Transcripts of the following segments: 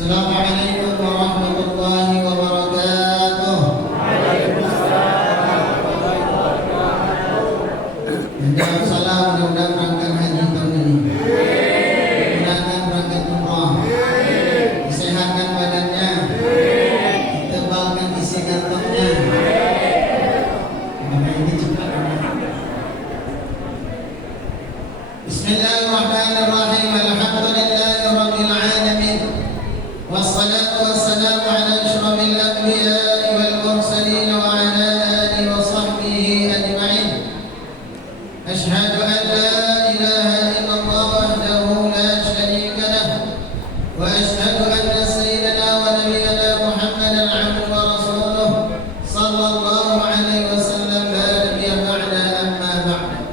Assalamualaikum warahmatullahi wabarakatuh. Menjawab salam mudah-mudahan berangkat haji tahun ini. Mudahkan berangkat umrah. Disehatkan badannya. Ditebalkan isi kantongnya. Maka ini cepat. Bismillahirrahmanirrahim. Alhamdulillahirabbil alamin. Wassalatu wassalamu ala asyrafil anbiya'i wal mursalin wa ala alihi wa sahbihi ajma'in. Asyhadu an la ilaha illallah wahdahu la syarika lah wa asyhadu anna sayyidana wa nabiyyana Muhammadan 'abduhu wa rasuluh sallallahu alaihi wasallam la nabiyya ba'da amma ba'd.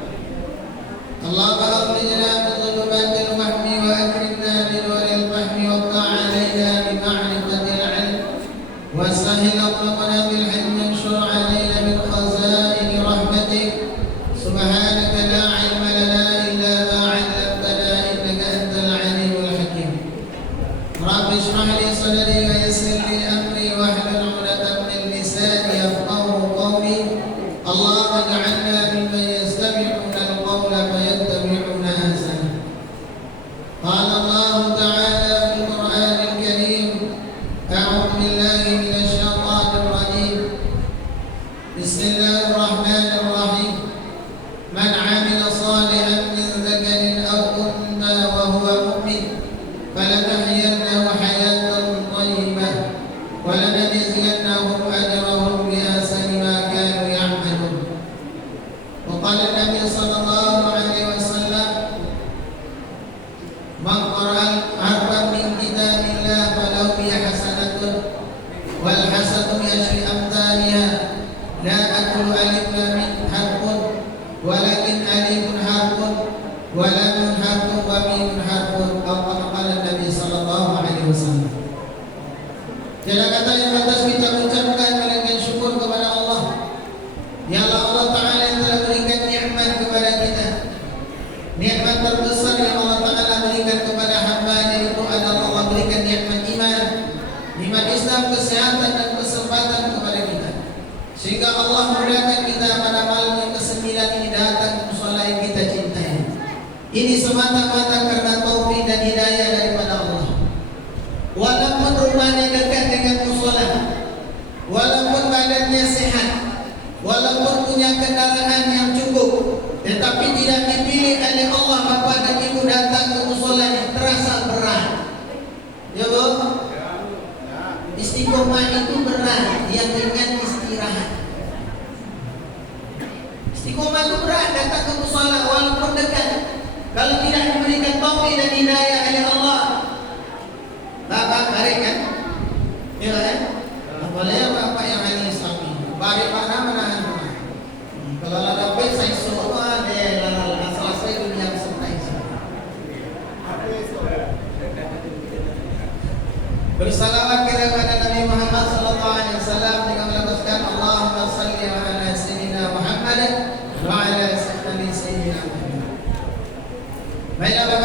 Allahumma akhrijna min dhulumatil wahmi wa akrimna bi nuril fahmi wa ta'alina bi ma'rifatil 'ilm wa sahhil aqrabana bil hilmi anshur 'alaina min khazaini rahmatik subhanaka la 'ilma lana illa ma 'allamtana innaka antal 'alimul hakim. Rabbi shrah li sadri wa yassir li amri wahlul 'uqdatam min lisani yafqahu qawli. Allahumma ij'alna mimman yastami'una al-qawla fayattabi'una ahsanah. Qala Allah ta'ala fil Qur'anil Karim, a'udzu billahi minasy syaithanir rajim. Bismillahirrahmanirrahim. Man 'amila shalihan min dzakarin aw untha wa huwa mu'min فلنحيينه حياة طيبة ولنجزينهم أجرهم بأحسن ما كانوا يعملون. وقال النبي صلى الله عليه وسلم من قرأ حرفا من كتاب الله فله به حسنة والحسنة بعشر أمثالها لا أقول ألف لام حرف ولكن ألف حرف ولام حرف وميم حرف أو كما قال النبي صلى الله عليه وسلم. Tiada kata yang pantas kita ucapkan melainkan syukur kepada Allah. Dialah Allah Ta'ala yang telah berikan nikmat kepada kita. Nikmat terbesar yang Allah Ta'ala berikan kepada hamba-Nya itu adalah Allah berikan nikmat iman, nikmat Islam, kesehatan dan kesempatan kepada kita. Sehingga Allah mudahkan kita pada malam yang ke-9 ini datang ke mushola yang kita cintai. Ini semata-mata karena taufik dan hidayah daripada Allah. Walaupun rumahnya dekat dengan mushola, walaupun badannya sehat, walaupun punya kendaraan yang cukup, tetapi tidak dipilih oleh Allah bapak dan ibu datang ke mushola yang terasa berat. Ya Bu? Istiqomah itu berat, yang ringan istirahat. Istiqomah itu berat, datang ke mushola walaupun dekat. Kalau tidak diberikan taufik dan hidayah oleh Allah, bapak balik kan? Ya kan? Apalagi bapak yang ini sapi, balik mana menahan rumah. Kalau ada pes saya suruh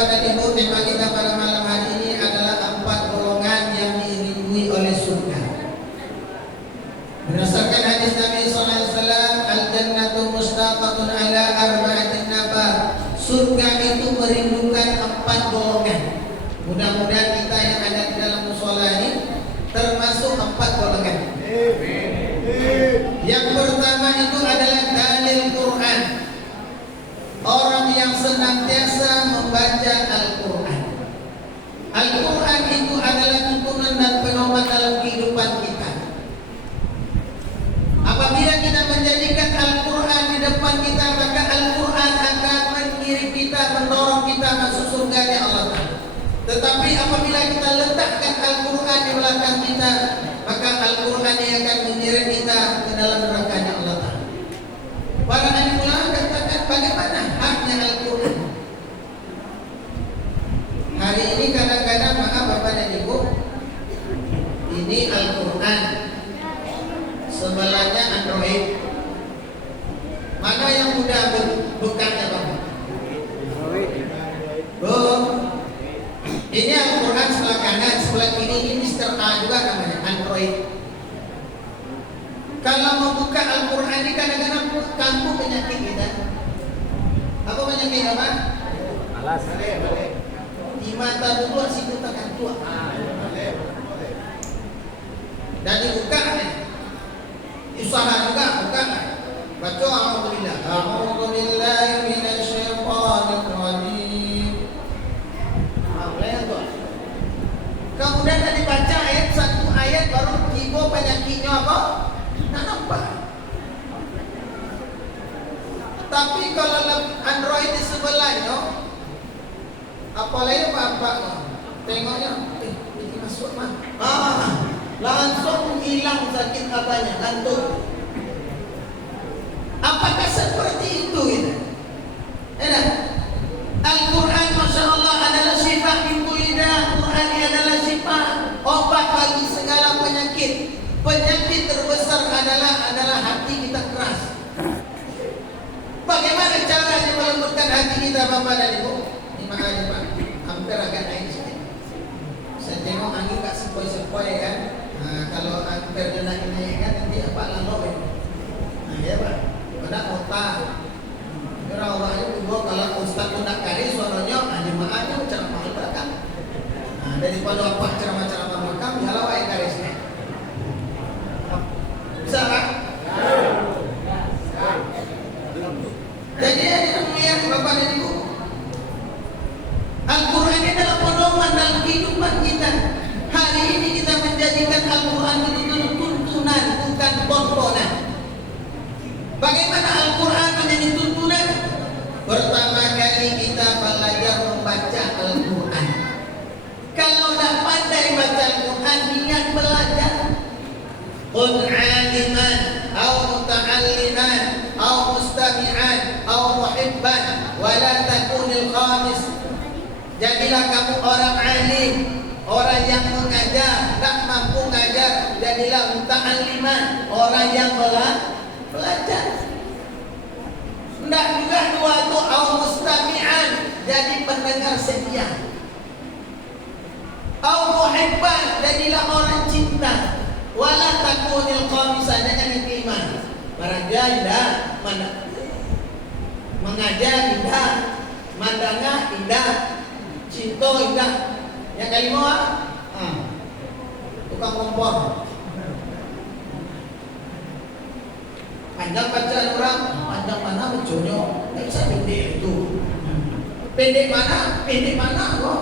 Bapak dan Ibu, tema kita pada malam hari ini adalah 4 golongan yang dirinduin oleh surga. Berdasarkan hadis Nabi SAW, al-jannatu mustaqatun ala arba'atin nafar. Surga itu merindukan 4 golongan. Mudah-mudahan kita yang ada di dalam mushola ini termasuk 4 golongan. Yang pertama itu adalah dalil Quran. Orang yang senantiasa membaca Al-Quran. Al-Quran itu adalah tuntunan dan pedoman dalam kehidupan kita. Apabila kita menjadikan Al-Quran di depan kita, maka Al-Quran akan mengiring kita, mendorong kita masuk surga Allah Ta'ala. Tetapi apabila kita letakkan Al-Quran di belakang kita, maka Al-Quran yang akan mengiring kita ke dalam neraka Allah Ta'ala. Para alim ulama katakan bagaimana haknya Al-Quran. Hari ini kadang-kadang, maaf Bapak dan Ibu, ini Al-Quran, sebelahnya Android. Mana yang mudah bukannya Bapak? Ini Al-Quran sebelah kanan, sebelah kiri ini Mr. A juga namanya, Android. Kalau membuka Al-Quran ini kadang-kadang kambuh penyakit kita. Apa penyakit apa? Malas. Di mata dulu situ takkan tua. Dan dibuka nih. Usaha juga buka. Baca alhamdulillah. A'udzubillahi minasyaitonir rajim. Boleh tuh. Kemudian tadi baca satu ayat baru tiba penyakitnya apa? Nah, nampak. Tapi kalau Android di sebelahnya, apalagi apa-apa, tengoknya, ini masuk mah. Langsung hilang sakit apanya, ngantuk. Apakah seperti itu gitu? Al-Quran Masya Allah adalah sifat pintu lidah. Quran adalah sifat obat bagi segala penyakit. Penyakit terbesar adalah hati kita keras. Bagaimana caranya melembutkan hati kita Bapak dan Ibu? Ini makanya Pak, hampir agak naik sedikit. Saya tengok angin gak sepoi-sepoi kan. Nah, kalau hampir dia naik kan nanti apa lalu ya. Nah ya Pak, pada kota. Kira Allah itu kalau Ustaz udah kari suaranya, jemaahnya ceramah belakang. Nah daripada apa ceramah-ceramah belakang, jalan wae karisnya. Bisa kan? Jadi yang melihat Bapak dan Ibu, Al-Quran ini adalah pedoman dalam kehidupan kita. Hari ini kita menjadikan Al-Quran itu tuntunan, bukan tontonan. Bagaimana Al-Quran menjadi tuntunan? Pertama kali kita belajar membaca Al-Quran. Kalau tidak pandai baca Al-Quran, niat belajar. Qul aliman, au muta'alliman, au mustami'an, au muhibban, wala takunil khamis. Jadilah kamu orang alim, orang yang mengajar, tak mampu mengajar. Jadilah muta'alliman, orang yang belajar. Tidak juga dua itu au mustami'an, jadi pendengar setia. Au muhibban, jadilah orang cinta. Wala takunil qamisan, jangan iman. Beraja indah, mengajar indah, mandangah indah, cinta indah. Yang kelima, tukang kompor. Panjang bacaan orang, panjang mana bacanya? Tidak bisa pendek itu. Pendek mana kok?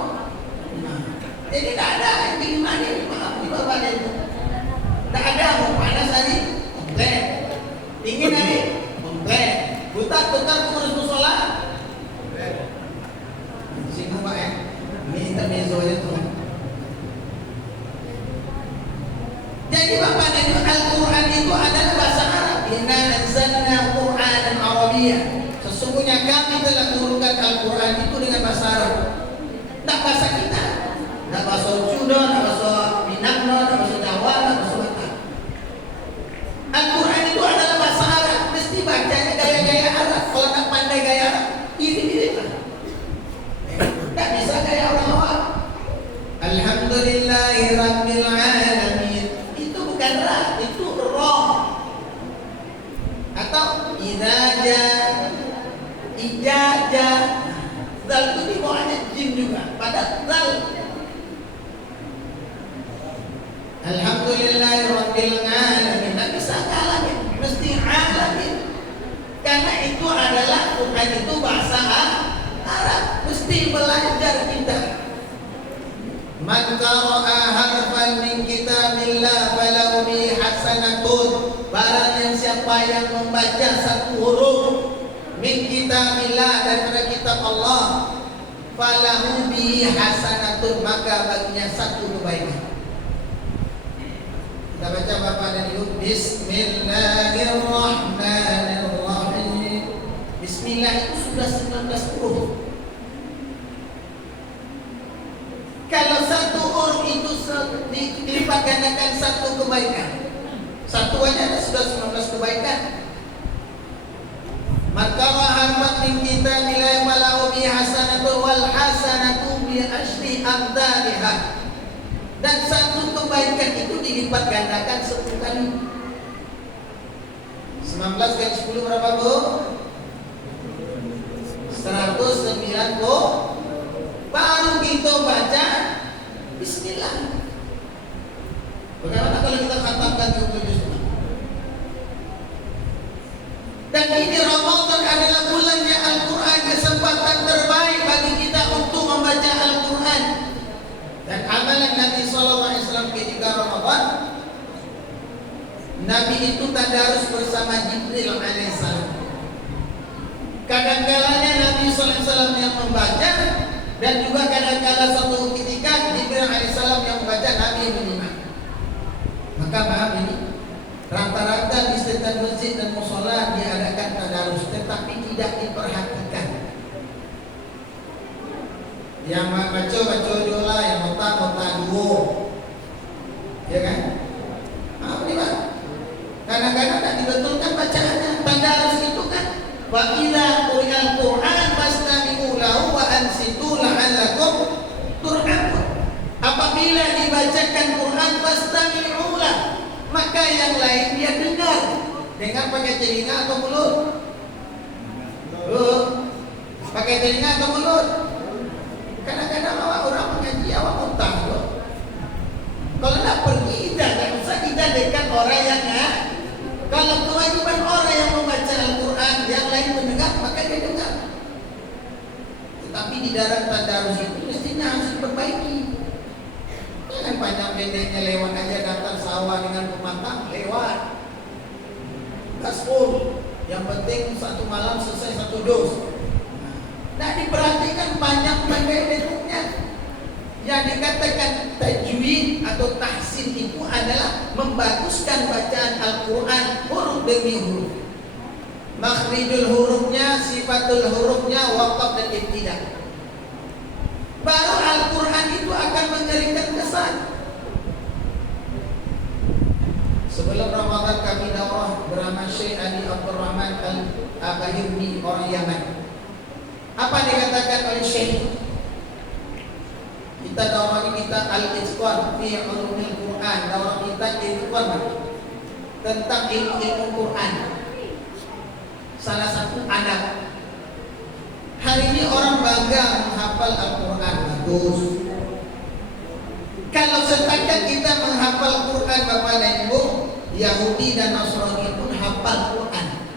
Jadi tidak ada yang gimana ini, maaf di bawahnya itu. Tidak ada mau panas hari, komplain. Dingin hari, komplain. Buta tukar pengurus musola. Singgung Pak ya. Ini intermezzo itu. Jadi Bapak dan Ibu, Al-Quran itu adalah bahasa Arab. Inna anzalna Qur'anan Arabiyyah. Sesungguhnya kami telah menurunkan Al-Quran itu dengan bahasa Arab. Tak bahasa kita. Tak bahasa Judo, tak bahasa Minangno, tak bahasa Jawa, tak bahasa Batak. Al-Quran itu adalah bahasa Arab. Mesti bacanya gaya-gaya Arab. Kalau tak pandai gaya Arab, iri-iri lah. Tak ijazah. Zal itu di bawahnya jim juga. Pada zal. Alhamdulillahirabbil alamin. Nggak bisa alamin, mesti alamin. Karena itu adalah bukan itu bahasa Arab, mesti belajar kita. Man qara'a harfan min kitabillah falahu bi hasanatun. Barang yang siapa yang membaca satu huruf min kitabillah daripada kitab Allah, falahu bi hasanatun, maka baginya satu kebaikan. Kita baca Bapak dan Ibu. Bismillahirrahmanirrahim. Bismillah itu sudah 19 huruf. Kalau satu huruf itu dilipat gandakan satu kebaikan, satu aja sudah 19 kebaikan. Maka rahmat min kitabillah walau bi hasanatu wal hasanatu bi asyri amdalha. Dan satu kebaikan itu dilipat gandakan 10 kali. 19 kali 10 berapa, Bu? 190. Baru kita baca Bismillah. Bagaimana kalau kita khatamkan 20 juz? Dan ini Ramadan adalah bulannya Al-Quran, kesempatan terbaik bagi kita untuk membaca Al-Quran. Dan amalan Nabi SAW ketika Ramadan, Nabi itu tadarus bersama Jibril alaihissalam. Kadang-kalanya Nabi SAW yang membaca, dan juga kadang-kala satu ketika Jibril alaihissalam yang membaca, Nabi menyimak. Maka paham ini, rata-rata di setiap masjid dan musola diadakan tadarus, tetapi tidak diperhatikan. Yang baca dulu lah, yang mota dulu, ya kan? Apa nih Pak? Kadang-kadang tidak dibetulkan bacaannya. Tadarus itu kan, wa idza quri'al Qur'an fastami'u lahu wa ansitu la'allakum turhamun. Apabila dibacakan Quran fastami'u lahu, maka yang lain dia dengar. Dengar pakai telinga atau mulut? Pakai telinga atau mulut? Kadang-kadang orang mengaji awak muntah loh. Kalau nak pergi tidak usah kita dekat orang yang kalau kewajiban orang yang membaca Al-Quran, yang lain mendengar, maka dia dengar. Tetapi di dalam tadarus itu mestinya harus diperbaiki. Jangan panjang pendeknya lewat aja, datang sawah dengan pematang lewat. Gaspol. Yang penting satu malam selesai satu dos. Nah diperhatikan panjang pendeknya. Yang dikatakan tajwid atau tahsin itu adalah membaguskan bacaan Al-Quran huruf demi huruf. Makhrijul hurufnya, sifatul hurufnya, waqaf dan ibtidah. Baru Al-Quran itu akan memberikan kesan. Sebelum Ramadan kami dakwah bersama Syekh Ali Abdurrahman Al-Abahirni, orang Yaman. Apa dikatakan oleh Syekh? Kita dakwah kita Al-Itqan fi Ulumil Quran, dakwah kita Itqan tentang ilmu Quran. Salah satu adab. Hari ini orang bangga menghafal Al-Quran, bagus. Kalau setakat kita menghafal Quran, Bapak dan Ibu, Yahudi dan Nasrani pun hafal Quran.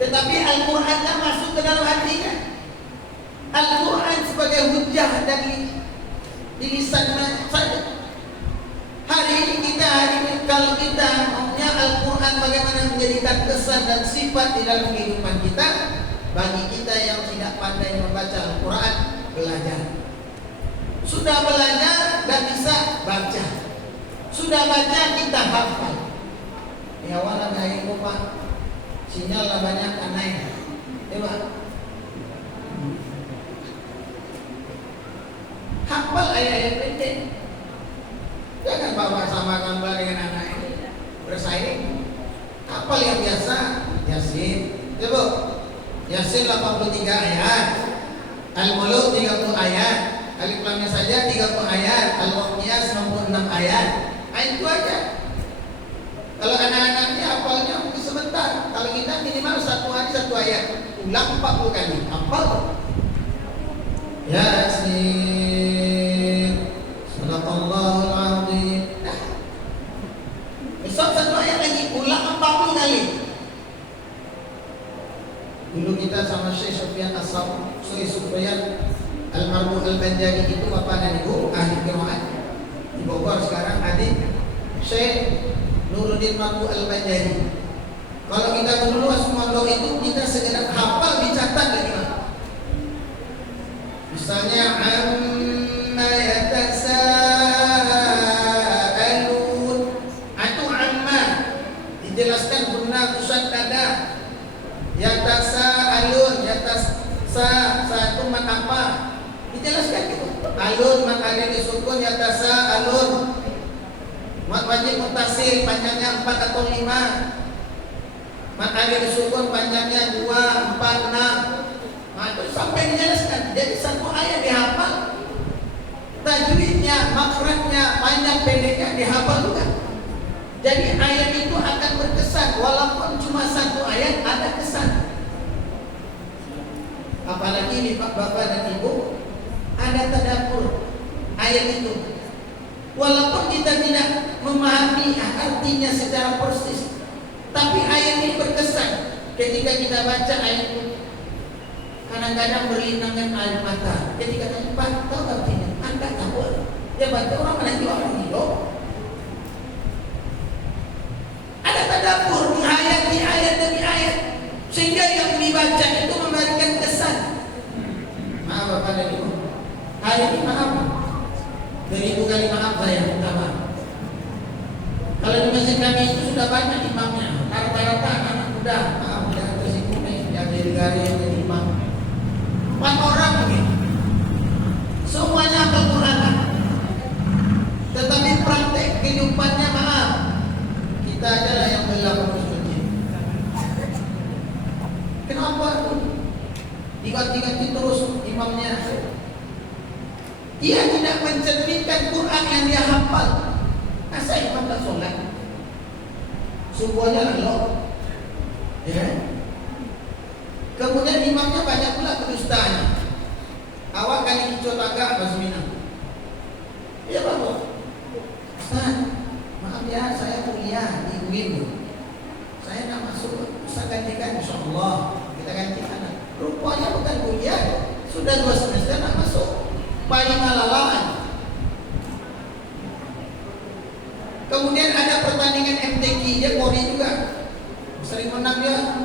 Tetapi Al-Quran tak masuk ke dalam hatinya. Al-Quran sebagai hujah dari lisan saja. Hari ini kalau kita maunya Al-Quran bagaimana menjadikan kesan dan sifat di dalam kehidupan kita, bagi kita yang tidak pandai membaca Al-Quran, belajar. Sudah belajar dan bisa baca. Sudah baca kita hafal. Di awal ada yang lupa, sinyal lah banyak naik. Coba. Hafal ayat-ayat pendek. Jangan bawa samakan dengan anak ini bersaing. Hafal yang biasa, Yasin. Coba. Yasin 83 ayat. Al-Mulk 30 ayat. Alif Lam Mim saja 30 ayat. Al-Waqiah 96 ayat. Itu aja. Kalau anak-anaknya hafalnya mungkin sebentar. Kalau kita minimal 1 hari 1 ayat, ulang 40 kali. Hafal. Yasin. Sadaqallahul azim. Nah. Besok 1 ayat lagi, ulang 40 kali. Dulu kita sama Syekh Sufyan Al-Marbu Al-Banjari itu bapak dan ibu ahli qiraat di Bogor. Sekarang adik Syekh Nuruddin Marbu Al-Banjari. Kalau kita dulu Asmaul itu kita sekedar hafal dicatat lagi, Pak. Misalnya amma yatasaalun, itu amma dijelaskan guna musaddadah. Yatasaalun, satu man apa? Dijelaskan gitu. Alun man ada disukun yatasaalun. Mat wajib mutasil panjangnya 4 atau 5. Mat ada disukun panjangnya 2, 4, 6. Nah, itu sampai dijelaskan. Jadi 1 ayat dihafal. Tajwidnya, makhrajnya, panjang pendeknya dihafal juga. Jadi ayat itu akan berkesan walaupun cuma 1 ayat ada kesan. Apalagi nih Pak Bapak dan Ibu ada tadabbur ayat itu. Walaupun kita tidak memahami artinya secara persis, tapi ayat ini berkesan ketika kita baca ayat itu. Kadang-kadang berlinangan air mata ketika kita Pak tahu artinya, Anda tahu. Ya baca orang mana orang itu. Ada tadabbur menghayati ayat demi ayat sehingga yang dibaca itu memberikan kesan. Maaf Bapak dan Ibu, hari ini maaf 1000 kali maaf saya minta maaf. Kalau di masjid kami itu sudah banyak imamnya, rata-rata anak muda, maaf ya tersinggung nih yang jadi gari yang jadi imam 4 orang mungkin, semuanya hafal Quran, tetapi praktek kehidupannya maaf kita adalah yang melakukan suci. Kenapa? Diganti-ganti terus imamnya. Dia tidak mencerminkan Quran yang dia hafal. Masa imam tak sholat? Semuanya Allah. Ya. Kemudian imamnya banyak pula kedustaan. Awak kali kicau tagak bahasa Minang. Iya Pak. Ustaz, maaf ya, saya kuliah di UIN. Saya nak masuk, Ustaz gantikan, insyaAllah kita gantikan. Rupanya bukan kuliah, sudah 2 semester nak masuk, paling ngalalaan. Kemudian ada pertandingan MTQ, dia Polri juga, sering menang dia.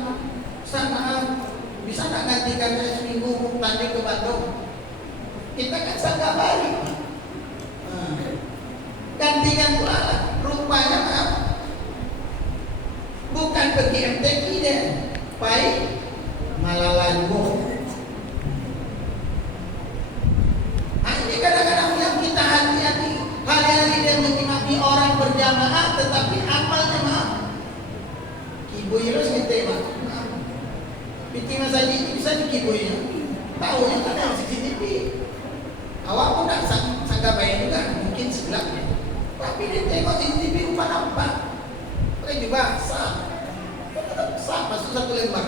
Ustaz maaf, bisa nak gantikan saya seminggu tanding ke Bandung? Kita kan sanggah balik. Gantikan pula, rupanya maaf, bukan pergi MTQ dia, baik malalanmu. Ini kadang-kadang yang kita hati-hati, hari-hari dia mengimami orang berjamaah, tetapi amalnya maaf. Ibu Yunus kita maaf. Bikin saja ini bisa dikibuinya, tahu yang ada CCTV. Awak pun tak sangka bayar juga, mungkin sebelahnya. Tapi dia tengok CCTV rupa nampak. Mereka juga sah masuk 1 lembar.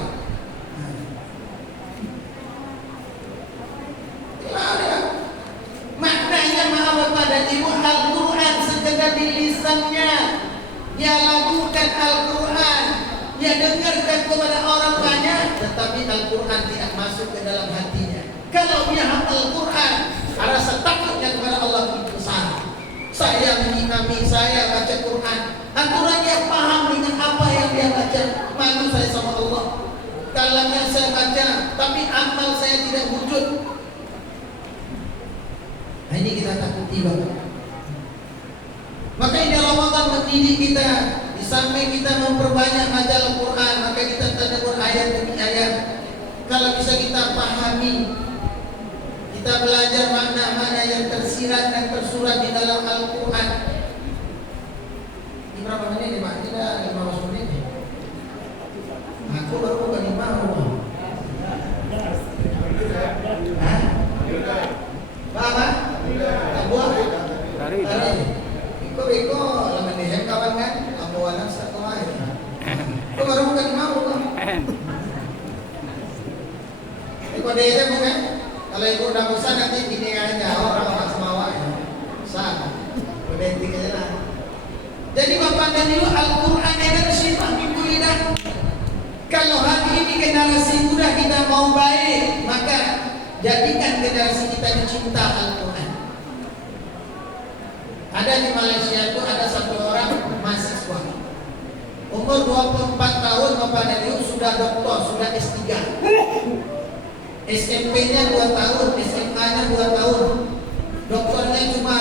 Maknanya maaf Bapak dan Ibu, Al-Quran sekedar di lisannya, dia lakukan Al-Quran, dia dengarkan kepada orang banyak, tetapi Al-Quran tidak masuk ke dalam hatinya. Kalau dia hafal Al-Quran, rasa takutnya kepada Allah itu besar. Saya mengimami, saya baca Quran, Al-Quran dia paham dengan apa yang dia baca. Malu saya sama Allah, kalamnya saya baca, tapi amal saya tidak wujud. Nah, ini kita takuti banget. Maka ini Ramadan mendidik kita. Di samping kita memperbanyak baca Al-Quran, maka kita tadabbur ayat demi ayat. Kalau bisa kita pahami, kita belajar makna-makna yang tersirat dan tersurat di dalam Al-Quran. Ini berapa menit nih Pak? Tidak 15 menit. Aku baru bukan 5 rumah. Hah? Apa? Buah? Tari. Iko laman dihem kawan kan? Kamu anak sekolah. Ini kode aja bukan? Kalau ibu udah bosan nanti gini aja orang pas semua sah. Kode etik aja lah. Jadi Bapak dan Ibu, Al-Quran energi ibu lidah. Kalau hari ini generasi muda kita mau baik, maka jadikan generasi kita dicinta Al-Quran. Ada di Malaysia itu ada satu orang mahasiswa umur 24 tahun Bapak dan Ibu, sudah doktor, sudah S3, SMP-nya 2 tahun, SMA-nya 2 tahun, doktornya cuma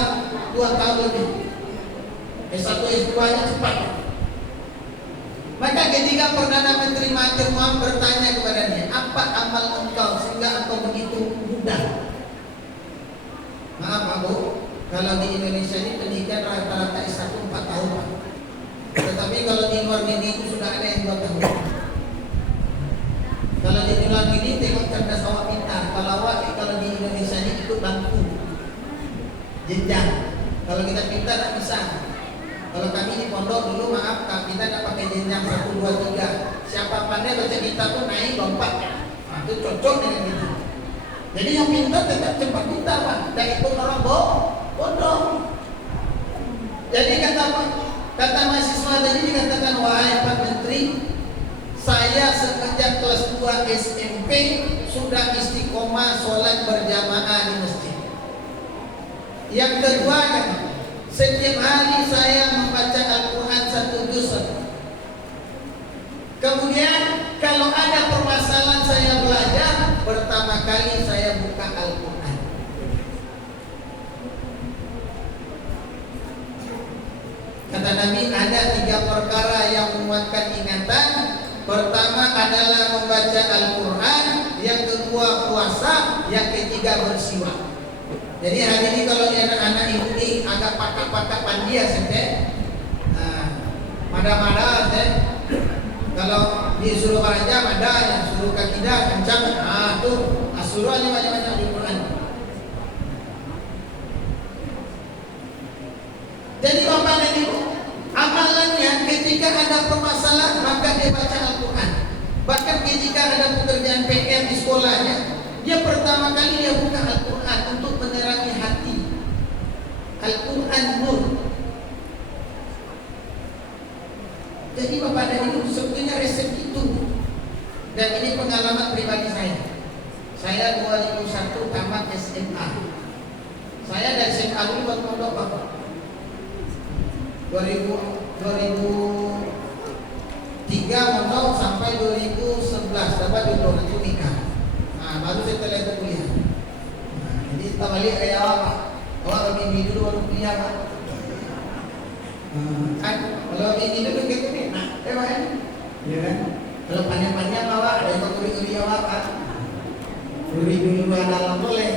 2 tahun lebih, S1 S2-nya cepat. Maka ketika Perdana Menteri Mahathir Muhammad bertanya kepadanya, apa amal engkau sehingga engkau begitu mudah? Maaf Pak Bu, kalau di Indonesia ini pendidikan rata-rata S1 4 tahun Pak. Tetapi kalau di luar negeri itu sudah ada yang 2 tahun. Kalau di luar negeri tengok cerdas awak pintar. Kalau di Indonesia ini itu bangku jenjang. Kalau kita pintar tak bisa. Kalau kami di pondok dulu maaf kita tak pakai jenjang 1, 2, 3. Siapa pandai baca kitab pun naik lompat. Nah, itu cocok dengan itu. Jadi yang pintar tetap cepat pintar Pak. Dan itu orang bodoh. Jadi kata mahasiswa tadi dikatakan, wahai Pak Menteri, saya semenjak kelas 2 SMP sudah istiqomah sholat berjamaah di masjid. Yang kedua kan, setiap hari saya membaca Al-Quran 1 juz. Kemudian kalau ada permasalahan saya belajar, pertama kali saya buka Al-Quran. Kata Nabi, ada 3 perkara yang menguatkan ingatan. Pertama adalah membaca Al-Quran, yang kedua puasa, yang ketiga bersiwak. Jadi hari ini kalau anak-anak ini agak pakak-pakak pandia sente, mada-mada sente. Kalau disuruh raja mada, yang suruh kakidah kencang, tuh suruh aja macam-macam di Quran. Jadi Bapak dan Ibu, amalannya ketika ada permasalahan maka dia baca Al-Quran. Bahkan ketika ada pekerjaan PR di sekolahnya, dia pertama kali dia buka Al-Quran untuk menerangi hati. Al-Quran nur. Jadi Bapak dan Ibu, sebetulnya resep itu. Dan ini pengalaman pribadi saya. Saya 2001 tamat SMA. Saya dari SMA dulu buat pondok Bapak. 2003 mondok sampai 2011 dapat jodoh itu nikah. Nah, baru setelah itu kuliah. Jadi kita balik kayak apa? Awak lebih dulu baru kuliah Pak. Kan kalau ini dulu gitu nih, nah, Pak kan? Iya kan? Kalau panjang-panjang awak ada yang kuri-kuri awak Pak. Kuri dulu dalam boleh.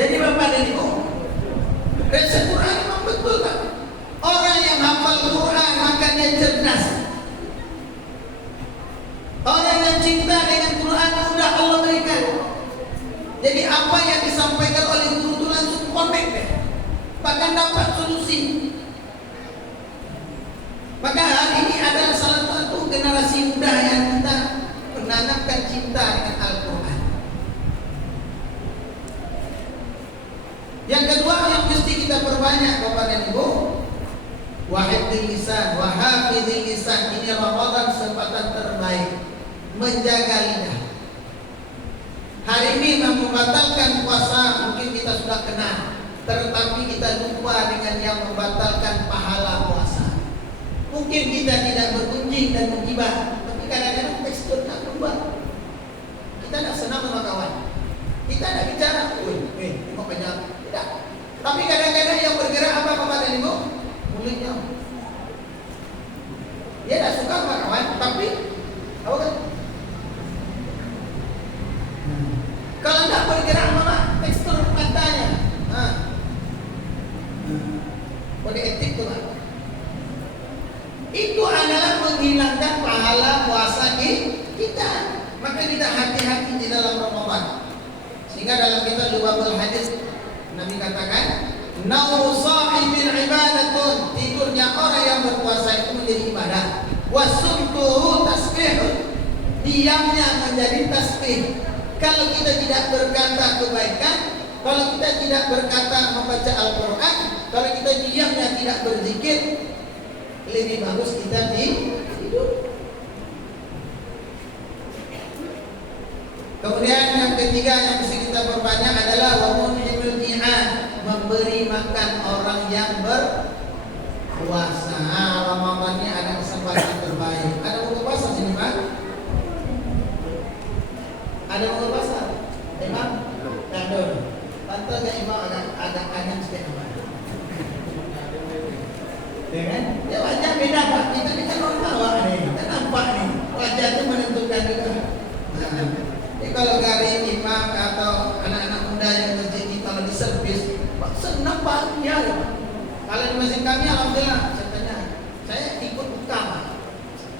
Jadi Bapak dan Ibu, resep Quran memang betul Pak. Orang yang hafal Quran maka dia cerdas. Orang yang cinta dengan Quran mudah Allah berikan. Jadi apa yang disampaikan oleh guru itu langsung connect deh. Bahkan dapat solusi. Maka hari ini adalah salah satu generasi muda yang kita menanamkan cinta dengan Al-Quran. Yang kedua yang mesti kita perbanyak Bapak dan Ibu, wahifdzil lisan, wahafizil lisan. Ini Ramadan kesempatan terbaik menjaga lidah. Hari ini membatalkan puasa mungkin kita sudah kenal, tetapi kita lupa dengan yang membatalkan pahala puasa. Mungkin kita tidak bergunjing dan menggibah, tapi kadang-kadang tekstur tak berubah. Kita tidak senang sama kawan, kita tidak bicara, kok banyak. Tidak. Tapi kadang-kadang yang bergerak apa Bapak dan Ibu? Mulutnya. Dia tidak suka sama kawan, tapi apa kan? Kalau tidak bergerak malah tekstur matanya. Kode etik tuh Pak. Itu adalah menghilangkan pahala puasa kita. Maka kita hati-hati di dalam Ramadan. Sehingga dalam kitab Luwabul Hadis Nabi katakan, naumu sahibil ibadatun, tidurnya orang yang berpuasa itu menjadi ibadah. Wasumtuhu tasbihun, diamnya menjadi tasbih. Kalau kita tidak berkata kebaikan, kalau kita tidak berkata membaca Al-Quran, kalau kita diamnya tidak berzikir, lebih bagus kita tidur. Kemudian yang ketiga yang mesti kita perbanyak adalah wamunhimul i'an, memberi makan orang yang berpuasa. Ramadan ini ada kesempatan terbaik. Ada buka puasa sini Pak? Ada buka puasa? Imam? Kado. Pantas gak Imam agak kanyang sedikit Pak? Ya kan? Ya wajah beda Pak. Kita kan normal Pak nih. Kita nampak nih. Wajah itu menentukan juga. Nah, jadi kalau dari imam atau anak-anak muda yang masjid ini kalau diservis, Pak senang bahagia ya. Kalau di masjid kami alhamdulillah, saya tanya, saya ikut buka Pak.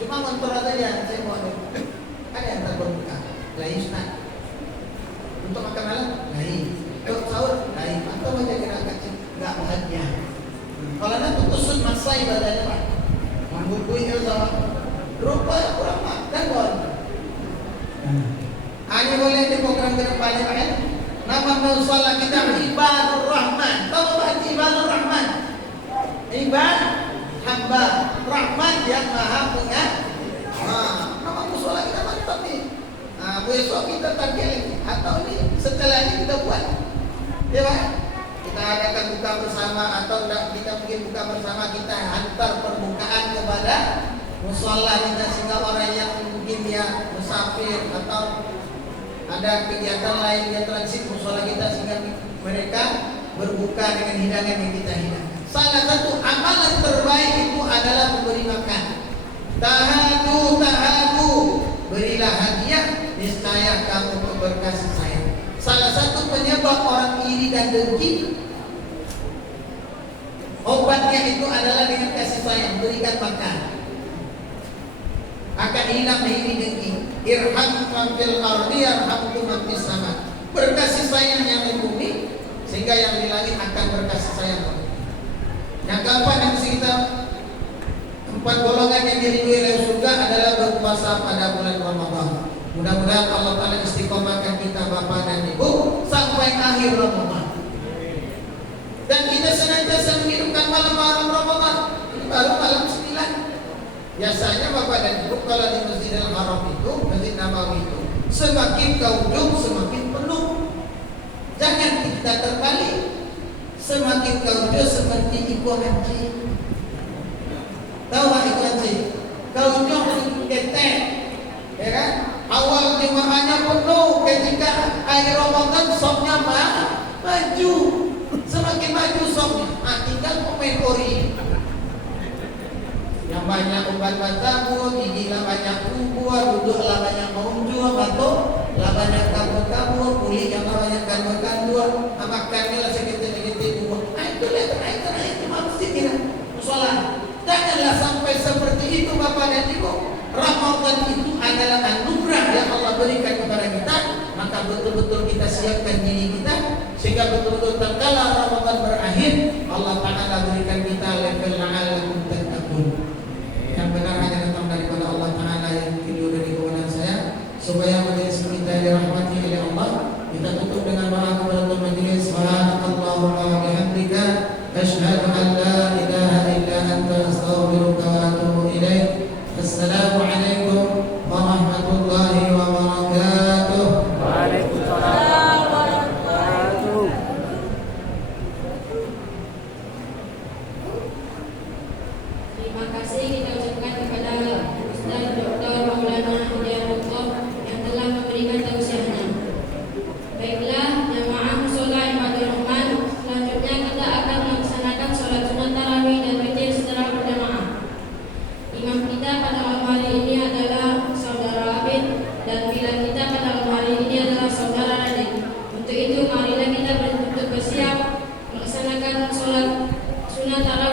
Cuma ngontor aja saya mau ada yang terbuka. Lain Ustaz. Untuk makan malam, lain. Untuk sahur, lain. Atau aja kira kecil, enggak bahagia. Kalau nanti tusuk masa ibadahnya Pak. Membukunya sama rupa kurang makan Pak. Hanya boleh di program ke depan ya Pak ya. Nama musola kita Ibadur Rahman. Tahu apa Ibadur Rahman? Ibad hamba Rahman yang maha pengasih. Nama musola kita mantap nih. Besok kita target atau ini setelah ini kita buat. Ya Pak. Kita adakan buka bersama atau kita mungkin buka bersama, kita hantar perbukaan kepada musola kita sehingga orang yang mungkin dia musafir atau ada kegiatan lain yang transit musola kita sehingga mereka berbuka dengan hidangan yang kita hidangkan. Salah satu amalan terbaik itu adalah memberi makan. Tahadu, berilah hadiah, niscaya kamu berkasih sayang. Salah satu penyebab orang iri dan dengki, obatnya itu adalah dengan kasih sayang, berikan makan. Akan hilang iri dengki. Irham man fil ardi yarhamkum man fis sama. Berkasih sayang yang di bumi sehingga yang di langit akan berkasih sayang. Yang keempat yang mesti kita, empat golongan yang diridhoi oleh surga adalah berpuasa pada bulan Ramadan. Mudah-mudahan Allah Ta'ala istiqomahkan kita Bapak dan Ibu sampai akhir Ramadan. Dan kita senantiasa menghidupkan malam-malam Ramadan. Ini baru malam 9. Biasanya Bapak dan Ibu kalau di Masjidil Haram itu, Masjid Nabawi itu, semakin ke ujung semakin penuh. Jangan kita terbalik. Semakin ke ujung seperti ibu haji. Tahu ibu haji? Ke ujung ketek, ya kan? Awal jemaahnya penuh, ketika akhir Ramadan sopnya maju. Semakin maju sopnya, tinggal pemain ori. Yang banyak ubat batabur, gigilah banyak kubur, duduklah banyak mengunjung, batuk-lah banyak kabur-kabur, kulitnya banyak kabur-kabur, makannya lah segitu-segitu buah. Itu lihat terakhir itu masih tidak musola. Janganlah sampai seperti itu Bapak dan Ibu. Ramadan itu adalah anugerah yang Allah berikan kepada kita, maka betul-betul kita siapkan diri kita sehingga betul-betul tatkala Ramadan berakhir, Allah Ta'ala berikan kita level la'alakum tattaqun. Yang benar hanya datang daripada Allah Ta'ala yang tidur dari kewenangan saya, supaya majelis kita dirahmati oleh Allah. Kita tutup dengan doa kepada majelis. Subhanakallahumma wa bihamdika asyhadu an la ilaha illa anta astaghfiruka wa atubu ilaik. Assalamualaikum warahmatullahi wabarakatuh. Waalaikumsalam warahmatullahi. Terima kasih kita ucapkan kepada Ustaz Dr. Maulana Hidayatullah yang telah memberikan tausiahnya. Baiklah, jamaah musola Ibadur Rahman, selanjutnya kita akan melaksanakan sholat sunat tarawih dan witir secara berjamaah. Imam kita pada malam hari ini adalah saudara Abid dan bila kita pada malam hari ini adalah saudara Radik. Untuk itu marilah kita bersiap melaksanakan sholat sunat tarawih